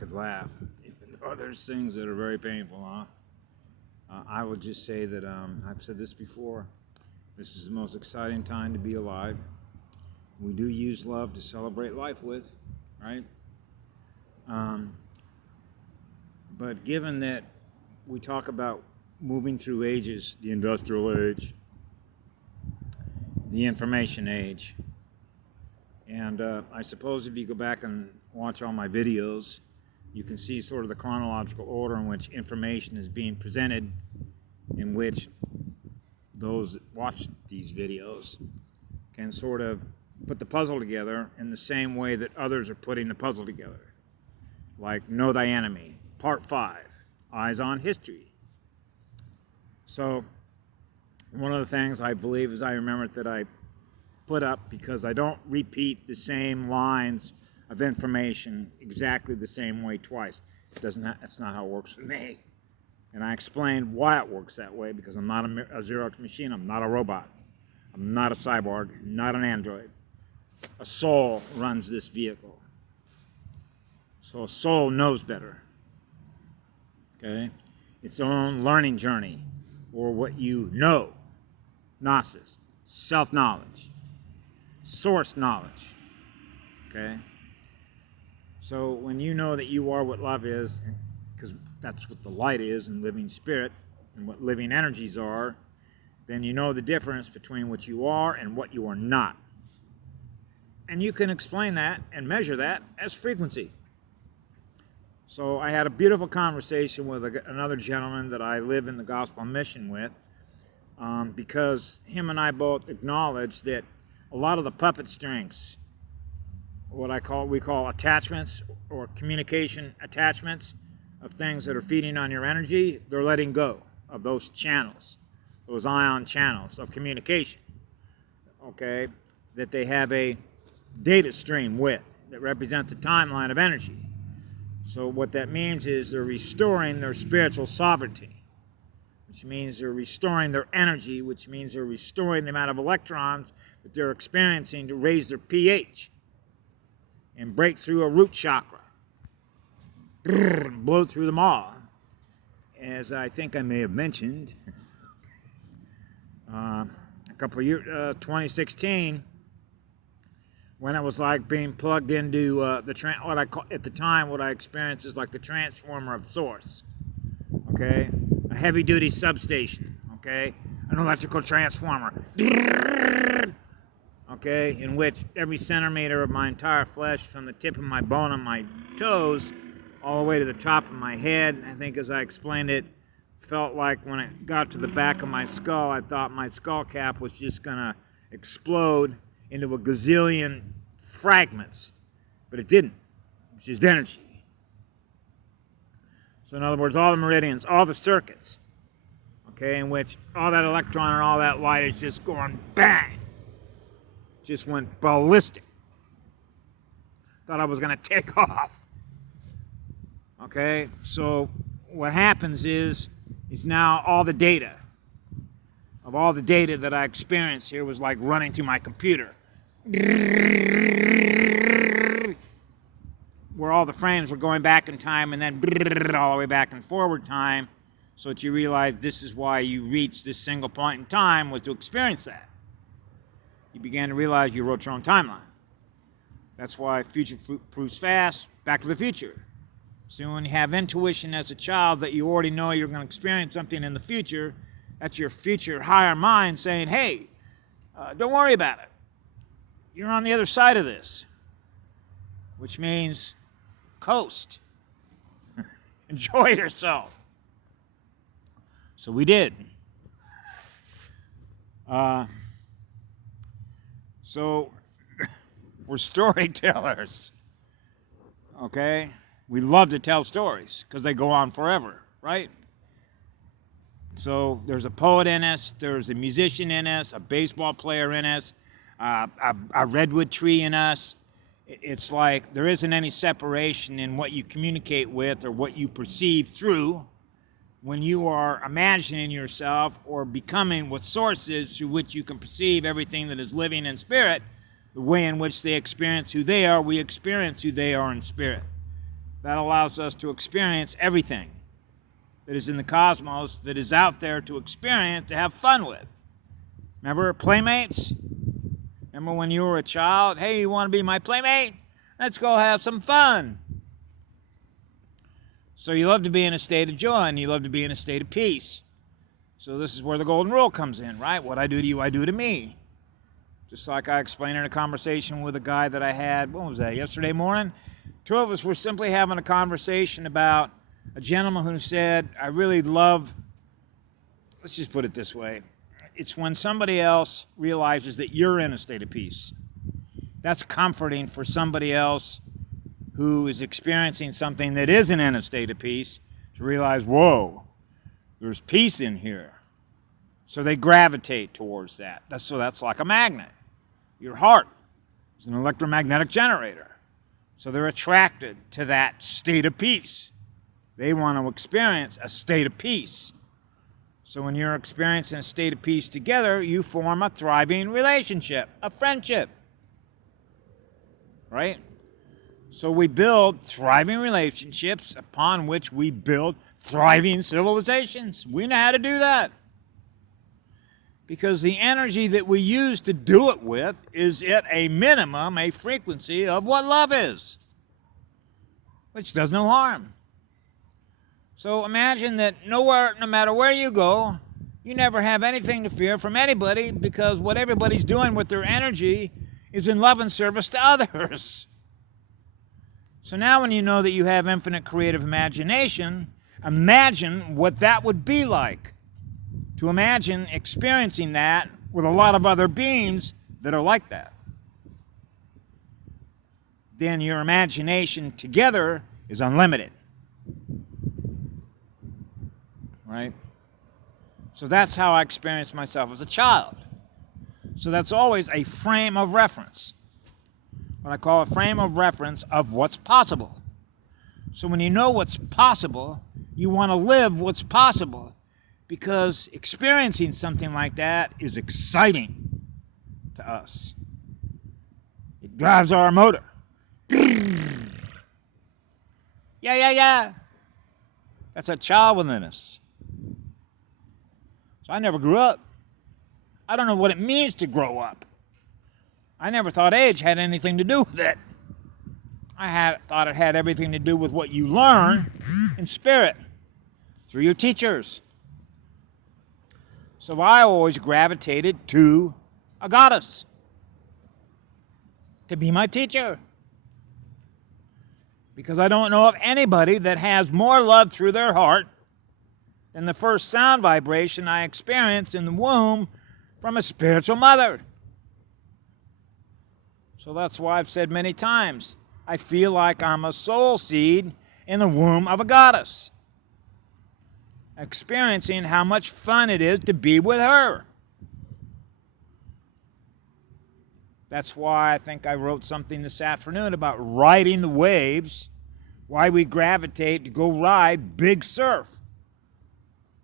could laugh, even though there's things that are very painful, huh? I would just say that I've said this before. This is the most exciting time to be alive. We do use love to celebrate life with, right? But given that we talk about moving through ages, the industrial age, the information age, and I suppose if you go back and watch all my videos, you can see sort of the chronological order in which information is being presented, in which those that watch these videos can sort of put the puzzle together in the same way that others are putting the puzzle together. Like Know Thy Enemy, Part 5, Eyes on History. So one of the things I believe is I remember that I put up, because I don't repeat the same lines of information exactly the same way twice. That's not how it works for me. And I explained why it works that way, because I'm not a Xerox machine, I'm not a robot. I'm not a cyborg, not an android. A soul runs this vehicle. So a soul knows better. Okay? Its own learning journey, or what you know. Gnosis, self-knowledge, source knowledge. Okay? So when you know that you are what love is, because that's what the light is in living spirit, and what living energies are, then you know the difference between what you are and what you are not. And you can explain that and measure that as frequency. So I had a beautiful conversation with another gentleman that I live in the gospel mission with, because him and I both acknowledge that a lot of the puppet strings, what we call attachments or communication attachments of things that are feeding on your energy, they're letting go of those channels, those ion channels of communication, okay, that they have a data stream with that represents a timeline of energy. So what that means is they're restoring their spiritual sovereignty, which means they're restoring their energy, which means they're restoring the amount of electrons that they're experiencing to raise their pH and break through a root chakra, blow through them all. As I think I may have mentioned, a couple of years, 2016, when it was like being plugged into what I experienced is like the transformer of source, okay? A heavy-duty substation, okay? An electrical transformer, okay? In which every centimeter of my entire flesh, from the tip of my bone on my toes all the way to the top of my head, I think as I explained it, felt like when it got to the back of my skull, I thought my skull cap was just gonna explode into a gazillion fragments, but it didn't. It's just energy. So in other words, all the meridians, all the circuits, okay, in which all that electron and all that light is just going bang, just went ballistic. Thought I was gonna take off. Okay, so what happens is now all the data that I experienced here was like running through my computer, where all the frames were going back in time and then all the way back in forward time, so that you realize this is why you reached this single point in time, was to experience that. You began to realize you wrote your own timeline. That's why future proves fast, Back to the Future. So when you have intuition as a child that you already know you're going to experience something in the future, that's your future higher mind saying, hey, don't worry about it. You're on the other side of this, which means coast. Enjoy yourself. So we did. So we're storytellers, okay? We love to tell stories because they go on forever, right? So there's a poet in us, there's a musician in us, a baseball player in us, a redwood tree in us. It's like there isn't any separation in what you communicate with or what you perceive through when you are imagining yourself or becoming what source is through which you can perceive everything that is living in spirit. The way in which they experience who they are, we experience who they are in spirit. that allows us to experience everything that is in the cosmos, that is out there to experience, to have fun with. Remember playmates? Remember when you were a child? Hey, you want to be my playmate? Let's go have some fun. So you love to be in a state of joy, and you love to be in a state of peace. So this is where the golden rule comes in, right? What I do to you, I do to me. Just like I explained in a conversation with a guy that I had, what was that, yesterday morning? Two of us were simply having a conversation about a gentleman who said, I really love, let's just put it this way, it's when somebody else realizes that you're in a state of peace. That's comforting for somebody else who is experiencing something that isn't in a state of peace to realize, whoa, there's peace in here. So they gravitate towards that. So that's like a magnet. Your heart is an electromagnetic generator. So they're attracted to that state of peace. They want to experience a state of peace. So when you're experiencing a state of peace together, you form a thriving relationship, a friendship. Right? So we build thriving relationships upon which we build thriving civilizations. We know how to do that. Because the energy that we use to do it with is at a minimum a frequency of what love is, which does no harm. So imagine that no matter where you go, you never have anything to fear from anybody, because what everybody's doing with their energy is in love and service to others. So now when you know that you have infinite creative imagination, imagine what that would be like. To imagine experiencing that with a lot of other beings that are like that. Then your imagination together is unlimited. Right? So that's how I experienced myself as a child. So that's always a frame of reference. What I call a frame of reference of what's possible. So when you know what's possible, you want to live what's possible, because experiencing something like that is exciting to us. It drives our motor. Yeah. That's a child within us. So I never grew up. I don't know what it means to grow up. I never thought age had anything to do with it. I thought it had everything to do with what you learn in spirit through your teachers. So I always gravitated to a goddess to be my teacher. Because I don't know of anybody that has more love through their heart than the first sound vibration I experienced in the womb from a spiritual mother. So that's why I've said many times, I feel like I'm a soul seed in the womb of a goddess, experiencing how much fun it is to be with her. That's why I think I wrote something this afternoon about riding the waves, why we gravitate to go ride big surf.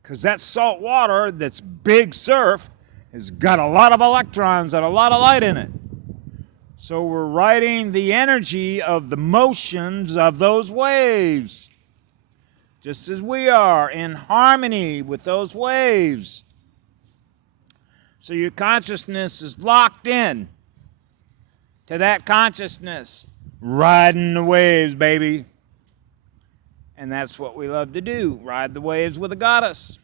Because that salt water that's big surf has got a lot of electrons and a lot of light in it. So we're riding the energy of the motions of those waves, just as we are in harmony with those waves. So your consciousness is locked in to that consciousness, riding the waves, baby. And that's what we love to do, ride the waves with a goddess.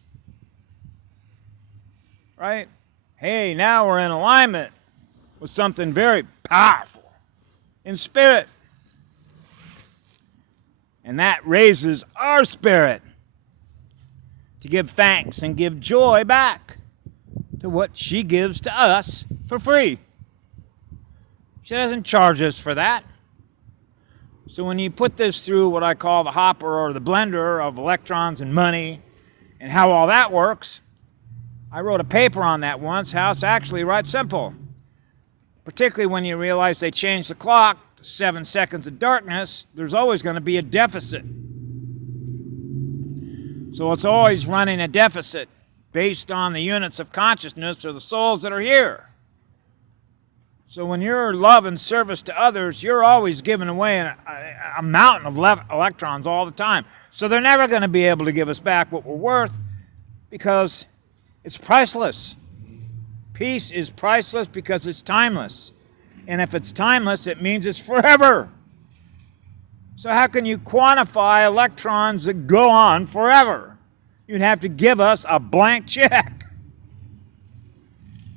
Right? Hey, now we're in alignment with something very powerful in spirit. And that raises our spirit to give thanks and give joy back to what she gives to us for free. She doesn't charge us for that. So when you put this through what I call the hopper or the blender of electrons and money and how all that works, I wrote a paper on that once, how it's actually right simple. Particularly when you realize they changed the clock to 7 seconds of darkness, there's always going to be a deficit. So it's always running a deficit based on the units of consciousness or the souls that are here. So when you're love and service to others, you're always giving away a mountain of electrons all the time. So they're never going to be able to give us back what we're worth because it's priceless. Peace is priceless because it's timeless. And if it's timeless, it means it's forever. So how can you quantify electrons that go on forever? You'd have to give us a blank check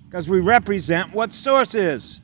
because we represent what source is.